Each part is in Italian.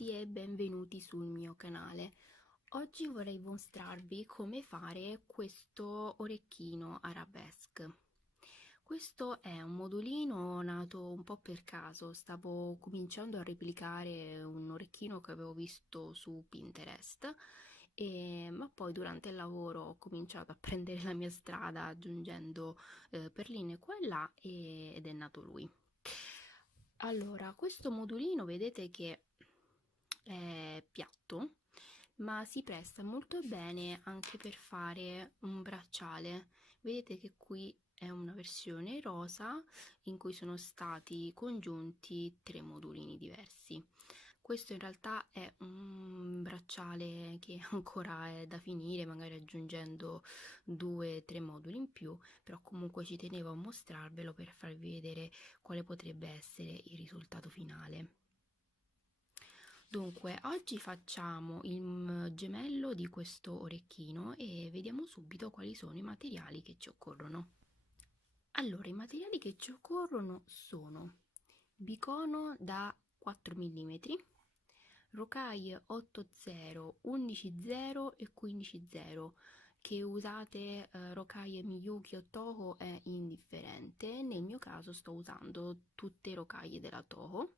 tutti e benvenuti sul mio canale. Oggi vorrei mostrarvi come fare questo orecchino arabesque. Questo è un modulino nato un po' per caso, stavo cominciando a replicare un orecchino che avevo visto su Pinterest, ma poi durante il lavoro ho cominciato a prendere la mia strada aggiungendo perline qua e là ed è nato lui. Allora, questo modulino vedete che è piatto, ma si presta molto bene anche per fare un bracciale. Vedete che qui è una versione rosa in cui sono stati congiunti 3 modulini diversi. Questo in realtà è un bracciale che ancora è da finire, magari aggiungendo 2-3 moduli in più, però comunque ci tenevo a mostrarvelo per farvi vedere quale potrebbe essere il risultato finale. Dunque, oggi facciamo il gemello di questo orecchino e vediamo subito quali sono i materiali che ci occorrono. Allora, i materiali che ci occorrono sono bicono da 4 mm, rocaille 8.0, 11.0 e 15.0. Che usate rocaille Miyuki o Toho è indifferente, nel mio caso sto usando tutte rocaille della Toho.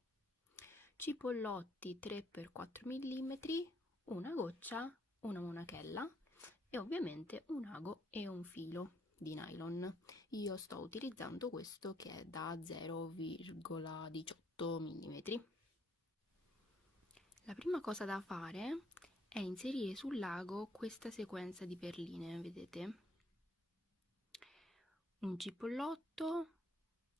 Cipollotti 3x4 mm, una goccia, una monachella e ovviamente un ago e un filo di nylon. Io sto utilizzando questo che è da 0,18 mm. La prima cosa da fare è inserire sul lago questa sequenza di perline, vedete? Un cipollotto,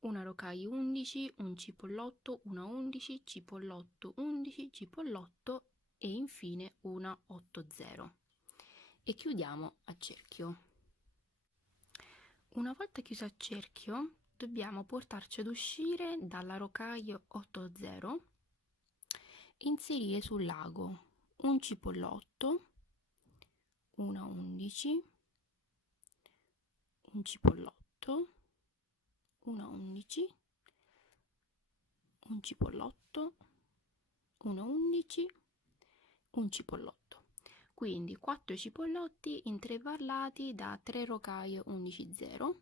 una rocaille 11, un cipollotto, una 11, cipollotto 11, cipollotto e infine una 80 e chiudiamo a cerchio. Una volta chiuso a cerchio dobbiamo portarci ad uscire dalla rocaille 80, inserire sul lago un cipollotto, una 11, un cipollotto, una 11, un cipollotto, una 11, un cipollotto. Quindi 4 cipollotti intervallati da 3 rocaille 11.0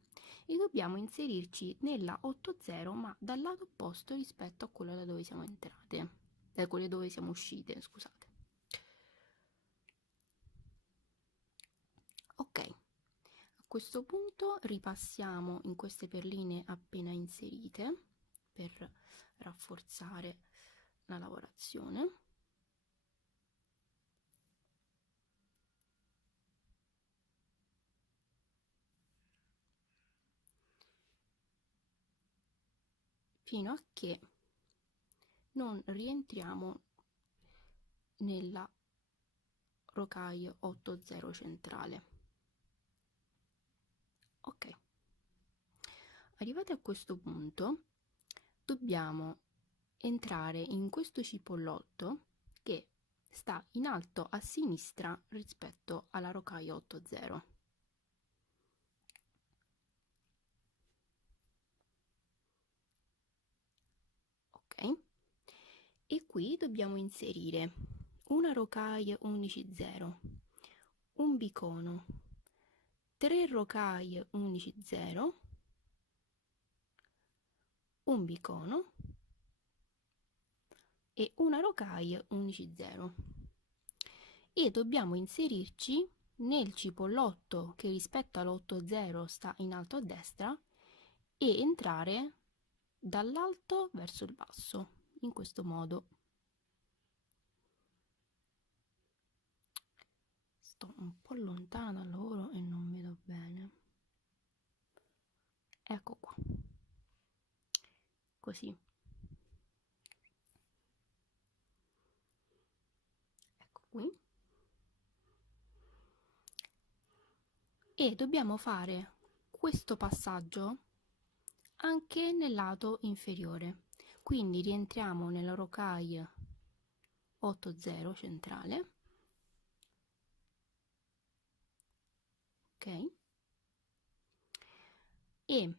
e dobbiamo inserirci nella 8.0 ma dal lato opposto rispetto a quello da dove siamo entrate, da quelle dove siamo uscite, scusate. Ok, a questo punto ripassiamo in queste perline appena inserite per rafforzare la lavorazione. Fino a che non rientriamo nella rocaille 80 centrale. Ok, arrivati a questo punto dobbiamo entrare in questo cipollotto che sta in alto a sinistra rispetto alla rocaille 80. Ok, e qui dobbiamo inserire una rocaille 11.0, un bicono, 3 rocaille 11.0, un bicono e una rocaille 11.0 e dobbiamo inserirci nel cipollotto che rispetto all'80 sta in alto a destra e entrare dall'alto verso il basso in questo modo. Sto un po' lontana dal lavoro e non vedo bene. Ecco qua, così. Ecco qui. E dobbiamo fare questo passaggio anche nel lato inferiore. Quindi rientriamo nella rocaille 80 centrale. Ok, e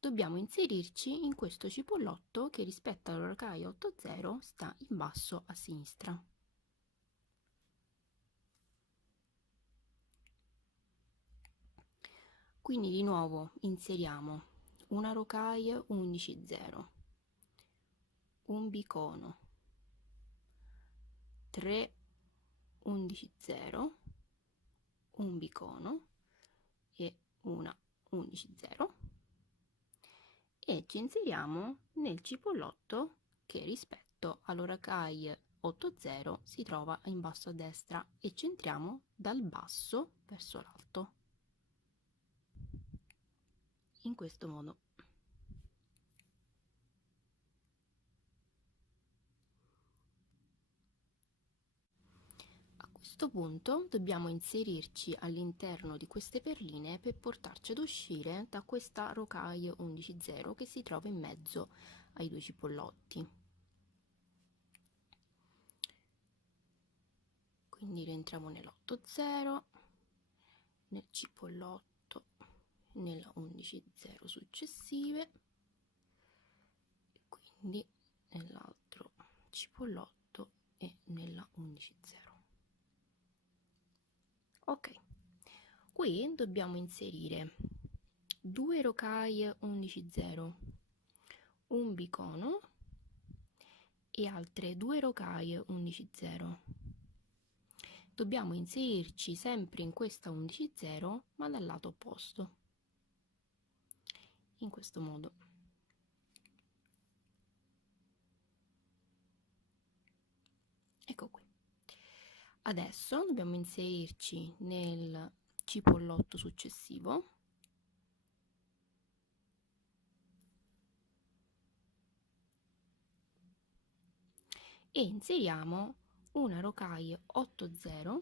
dobbiamo inserirci in questo cipollotto che rispetto all'oracaio 80 sta in basso a sinistra. Quindi di nuovo inseriamo una rocaille 11,0, un bicono, 3 11,0, un bicono e una 11,0 e ci inseriamo nel cipollotto che rispetto all'oracaille 80 si trova in basso a destra e centriamo dal basso verso l'alto in questo modo. A questo punto dobbiamo inserirci all'interno di queste perline per portarci ad uscire da questa rocaille 11,0 che si trova in mezzo ai due cipollotti. Quindi rientriamo nell'80, nel cipollotto, nella 11,0 successive, e quindi nell'altro cipollotto e nella 11,0. Ok, qui dobbiamo inserire 2 rocaille 11,0, un bicono e altre 2 rocaille 11,0. Dobbiamo inserirci sempre in questa 11,0 ma dal lato opposto, in questo modo. Ecco qui. Adesso dobbiamo inserirci nel cipollotto successivo e inseriamo una rocaille 80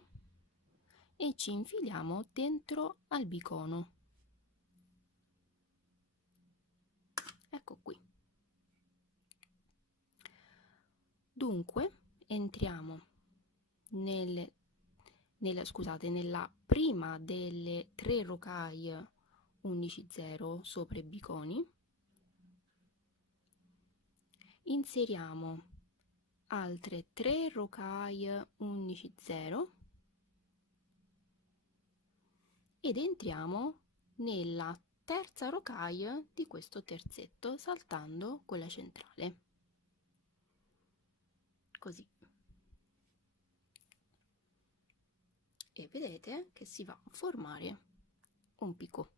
e ci infiliamo dentro al bicono. Ecco qui. Dunque entriamo nella prima delle 3 rocaille 11,0 sopra i biconi, inseriamo altre 3 rocaille 11,0 ed entriamo nella terza rocaille di questo terzetto saltando quella centrale, così, e vedete che si va a formare un picot.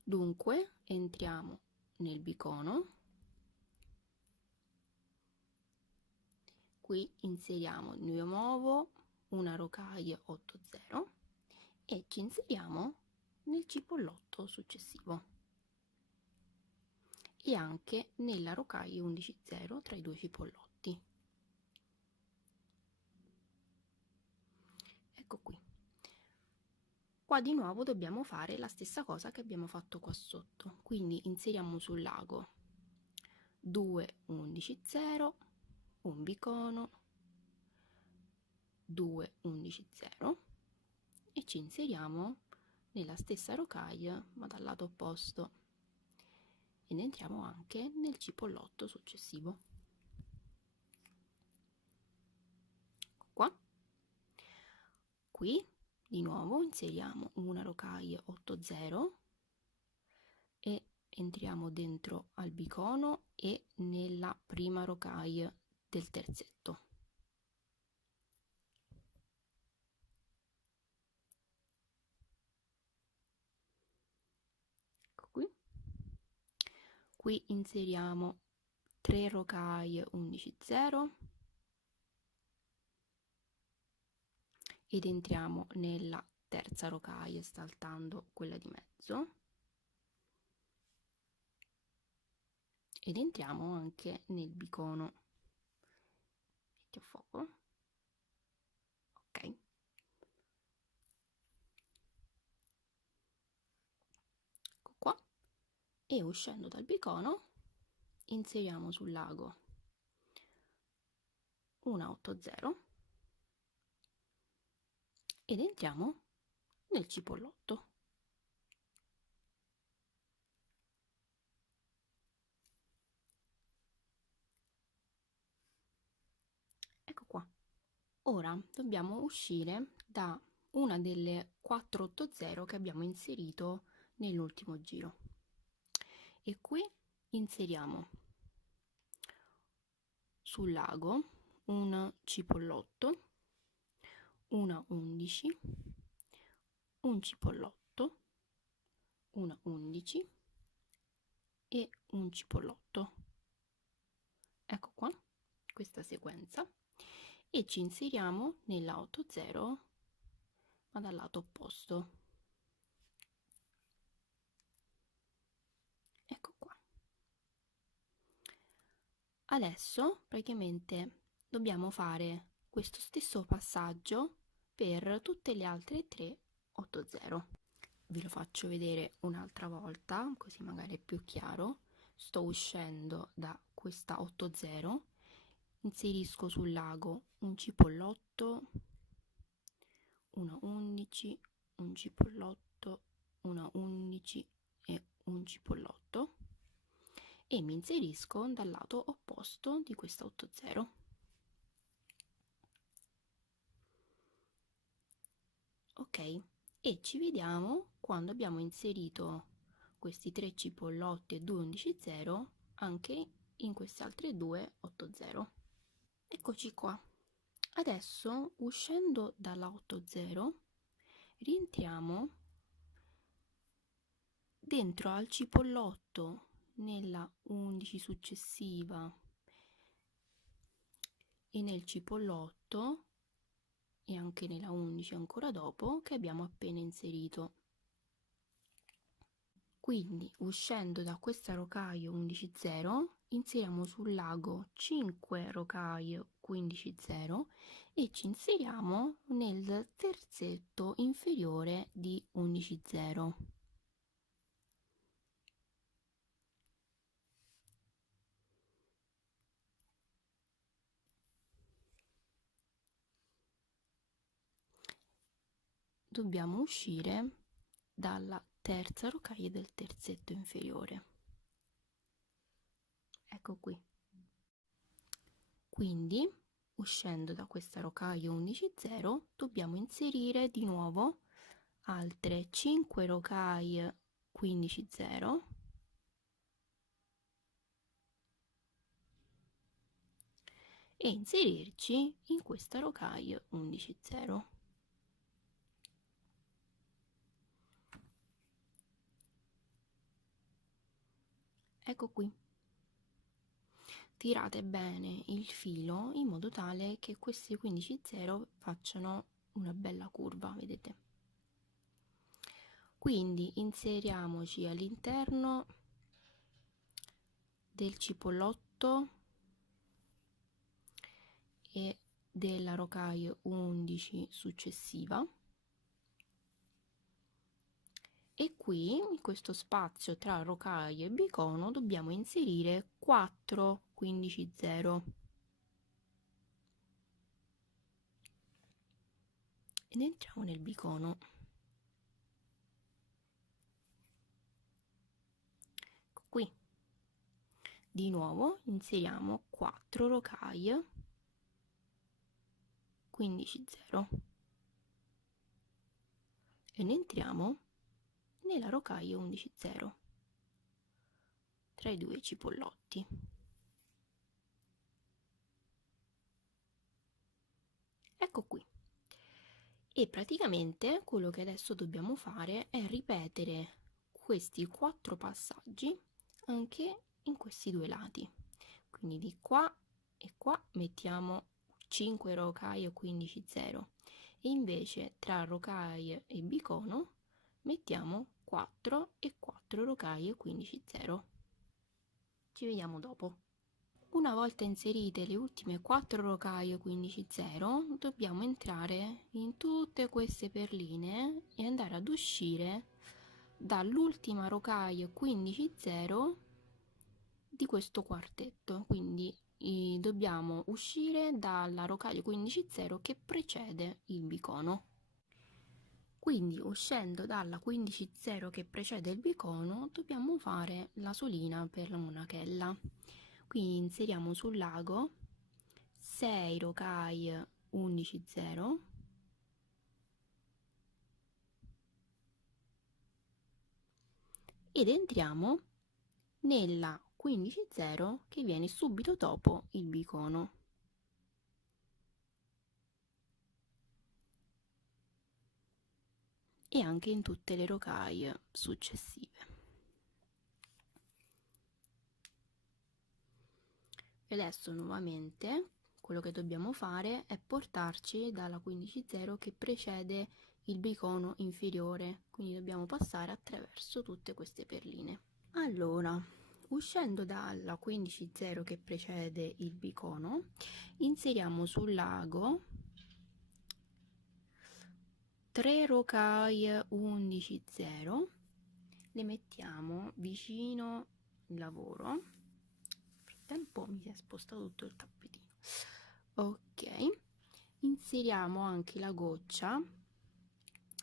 Dunque entriamo nel bicono, qui inseriamo di nuovo una rocaille 80 e ci inseriamo nel cipollotto successivo e anche nella rocaille 11,0 tra i due cipollotti. Ecco qui. Qua di nuovo dobbiamo fare la stessa cosa che abbiamo fatto qua sotto, quindi inseriamo sul lago 2 11,0, un bicono, 2 11,0 e ci inseriamo nella stessa rocaille ma dal lato opposto ed entriamo anche nel cipollotto successivo. Qua. Qui di nuovo inseriamo una rocaille 80 e entriamo dentro al bicono e nella prima rocaille del terzetto. Ecco qui. Qui inseriamo 3 rocaille 11,0 ed entriamo nella terza rocaille saltando quella di mezzo ed entriamo anche nel bicono. Metti a fuoco. Ok. Ecco qua. E uscendo dal bicono inseriamo sul lago una 80 ed entriamo nel cipollotto. Ora dobbiamo uscire da una delle 480 che abbiamo inserito nell'ultimo giro e qui inseriamo sul lago un cipollotto, una 11, un cipollotto, una 11 e un cipollotto. Ecco qua questa sequenza, e ci inseriamo nella 80 ma dal lato opposto. Ecco qua. Adesso praticamente dobbiamo fare questo stesso passaggio per tutte le altre 3 80. Vi lo faccio vedere un'altra volta, così magari è più chiaro. Sto uscendo da questa 80, inserisco sul lago un cipollotto, una 11, un cipollotto, una 11 e un cipollotto, e mi inserisco dal lato opposto di questa 80. Ok, e ci vediamo quando abbiamo inserito questi 3 cipollotti e 2 11 anche in queste altre 2 80. Eccoci qua. Adesso, uscendo dalla 80, rientriamo dentro al cipollotto nella 11 successiva e nel cipollotto e anche nella 11 ancora dopo che abbiamo appena inserito. Quindi, uscendo da questa rocaille 11,0, inseriamo sul lago 5 rocaille 15,0 e ci inseriamo nel terzetto inferiore di 11,0. Dobbiamo uscire dalla terza rocaille del terzetto inferiore. Ecco qui. Quindi, uscendo da questa rocaille 11,0, dobbiamo inserire di nuovo altre 5 rocaille 15,0 e inserirci in questa rocaille 11,0. Ecco qui. Tirate bene il filo in modo tale che questi 15,0 facciano una bella curva, vedete? Quindi inseriamoci all'interno del cipollotto e della rocaille 11 successiva, e qui in questo spazio tra rocaille e bicono dobbiamo inserire 4 15,0 ed entriamo nel bicono. Ecco qui. Di nuovo inseriamo 4 rocaille 15,0 e ne entriamo nella rocaille 11,0 tra i due cipollotti. Ecco qui. E praticamente quello che adesso dobbiamo fare è ripetere questi 4 passaggi anche in questi due lati. Quindi di qua e qua mettiamo 5 rocaille 15,0 e invece tra rocaille e bicono mettiamo 4 e 4 rocaille 15,0. Ci vediamo dopo. Una volta inserite le ultime 4 rocaille 15,0, dobbiamo entrare in tutte queste perline e andare ad uscire dall'ultima rocaille 15,0 di questo quartetto. Quindi dobbiamo uscire dalla rocaille 15,0 che precede il bicono. Quindi, uscendo dalla 15,0 che precede il bicono, dobbiamo fare la solina per la monachella. Quindi inseriamo sul lago 6 rocaille 11 0 ed entriamo nella 15 0 che viene subito dopo il bicono. E anche in tutte le rocaie successive. E adesso nuovamente quello che dobbiamo fare è portarci dalla 15 0 che precede il bicono inferiore, quindi dobbiamo passare attraverso tutte queste perline. Allora, uscendo dalla 15 0 che precede il bicono, inseriamo sul lago 3 rocaie 11 0, le mettiamo vicino il lavoro. Nel frattempo mi si è spostato tutto il tappetino. Ok, inseriamo anche la goccia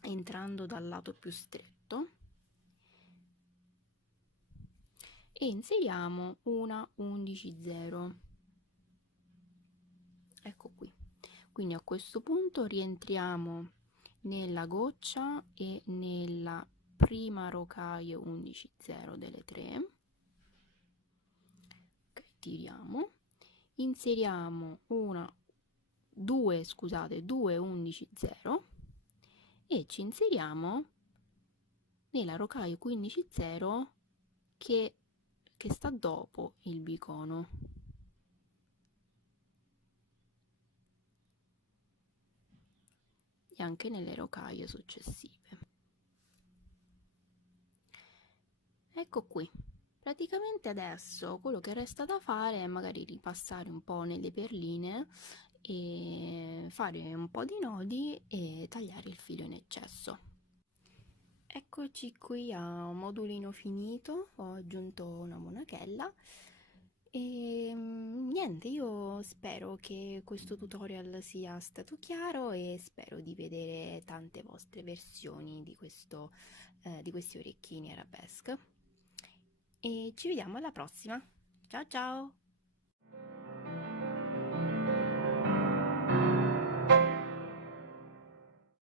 entrando dal lato più stretto e inseriamo una 11 0. Ecco qui. Quindi a questo punto rientriamo nella goccia e nella prima rocaia 11 0 delle 3. Ok, tiriamo, inseriamo due 11 0 e ci inseriamo nella rocaia 15 0 che sta dopo il bicono. E anche nelle rocaie successive. Ecco qui. Praticamente adesso quello che resta da fare è magari ripassare un po' nelle perline e fare un po' di nodi e tagliare il filo in eccesso. Eccoci qui a un modulino finito, ho aggiunto una monachella e niente, io spero che questo tutorial sia stato chiaro e spero di vedere tante vostre versioni di questi orecchini arabesque. E ci vediamo alla prossima. Ciao ciao!